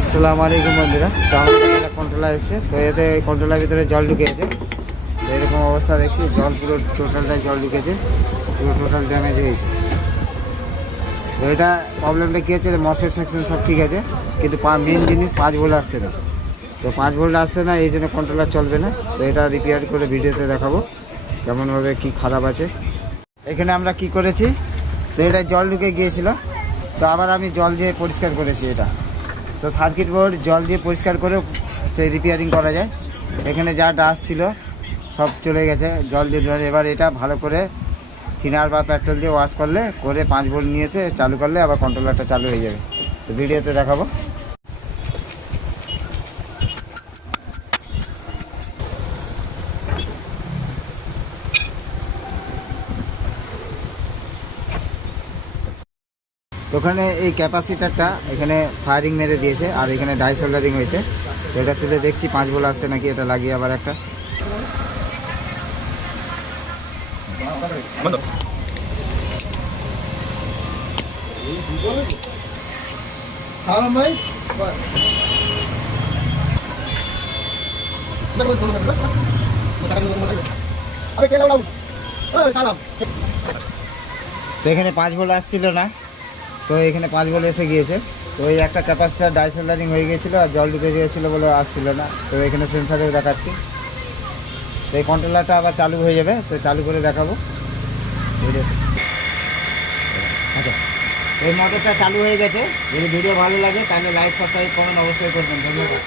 আসসালামু আলাইকুম বন্ধুরা। তো আমাদের একটা কন্ট্রোলার এসেছে, তো এতে কন্ট্রোলার ভিতরে জল ঢুকেছে। তো এরকম অবস্থা দেখছি, জল পুরো টোটালটাই জল ঢুকেছে, পুরো টোটাল ড্যামেজ হয়েছে। তো এটা প্রবলেমটা কী আছে, মসফেট সেকশন সব ঠিক আছে, কিন্তু মেন জিনিস 5 ভোল্ট আসছে না। তো 5 ভোল্ট আসছে না, এই জন্য কন্ট্রোলার চলবে না। তো এটা রিপেয়ার করে ভিডিওতে দেখাবো কেমনভাবে কি খারাপ আছে। এখানে আমরা কি করেছি, তো এটা জল ঢুকে গিয়েছিল, তো আবার আমি জল দিয়ে পরিষ্কার করেছি এটা। তো সার্কিট বোর্ড জল দিয়ে পরিষ্কার করে রিপেয়ারিং করা যায়। এখানে যা ডাস্ট ছিল সব চলে গেছে জল দিয়ে ধরে। এবার এটা ভালো করে থিনার বা পেট্রোল দিয়ে ওয়াশ করলে 5 ভোল্ট নিয়েছে চালু করলে আবার কন্ট্রোলারটা চালু হয়ে যাবে। তো ভিডিওতে দেখাবো। তো ওখানে এই ক্যাপাসিটারটা এখানে ফায়ারিং মেরে দিয়েছে, আর এখানে ডাই সোল্ডারিং হয়েছে। তো এটা তুলে দেখছি 5 ভোল্ট আসছে নাকি, এটা লাগিয়ে আবার একটা তো এখানে 5 ভোল্ট আসছিল না, তো এখানে 5 ভোল্ট এসে গিয়েছে। তো এই একটা ক্যাপাসিটার ডাই সোল্ডারিং হয়ে গিয়েছিলো আর জল ঢুকে গিয়েছিলো বলে আসছিল না। তো এখানে সেন্সারেও দেখাচ্ছি। তো এই কন্ট্রোলারটা আবার চালু হয়ে যাবে, তো চালু করে দেখাবো। আচ্ছা, এই মোটরটা চালু হয়ে গেছে। যদি ভিডিও ভালো লাগে তাহলে লাইক সাবস্ক্রাইব কমেন্ট অবশ্যই করবেন। ধন্যবাদ।